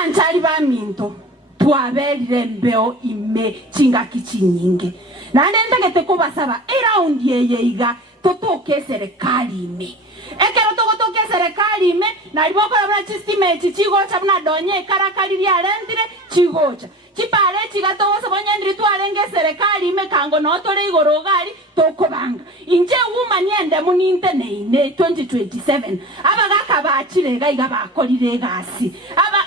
abanchari ba minto twaberire mbeo ime chingaki chinyinge na ndendegete kubasaba around yeiga totoke serikali ime ekero togotoke serikali ime na libokora bra estimate chigocha buna donye karakari lya rentire chigocha chipare chigatogosa bonyendri twarenge serikali ime kango no tore igoro gari tokobanga inje wuma niende muninte neine 2027 abagaka bachire gaiga bakorire gasi aba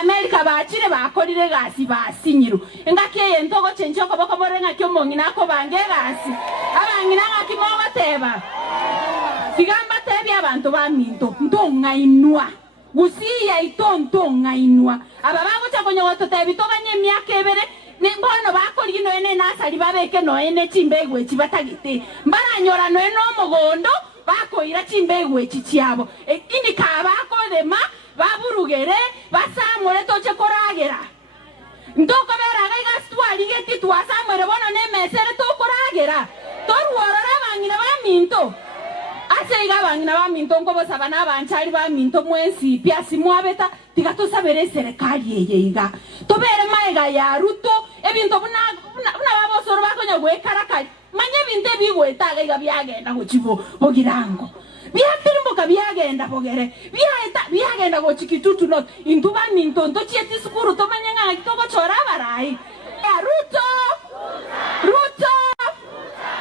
America bachire bakorire gasi basinyiru engakeye ntogo chenjo koboko borenga kyomongina ko bange gasi abangina ngakimogo teba sigamba tebi abantu ba minto ndonga inwa gusiya itonto ngainwa ababango chakonyo watotebi tobanye myaka ebere nimbono bakori no ene nasali babeke no ene chimbegwe chibatagite mbaranyora no eno mogondo bakoira chimbegwe chichiabo indi kabakorema baburugere basamure toche koragera ndoko beraga igastwali geti twasamure bono nemesere tokoragera torworora bangina ba minto aseiga bangina ba minto ngo bosaba nabanchari ba minto mwensi pia simwabeta tigatosabere serikali yeiga tobere maiga ya ruto ebinto buna babosoro bakonya gwekarakari manye binte bigwetaga iga byagenda gochibo bogirango biatirimbo kabyagenda bogere byagenda gochikitutu not induba minto ntochieti skuru tomanye ngaki togochora barai ruto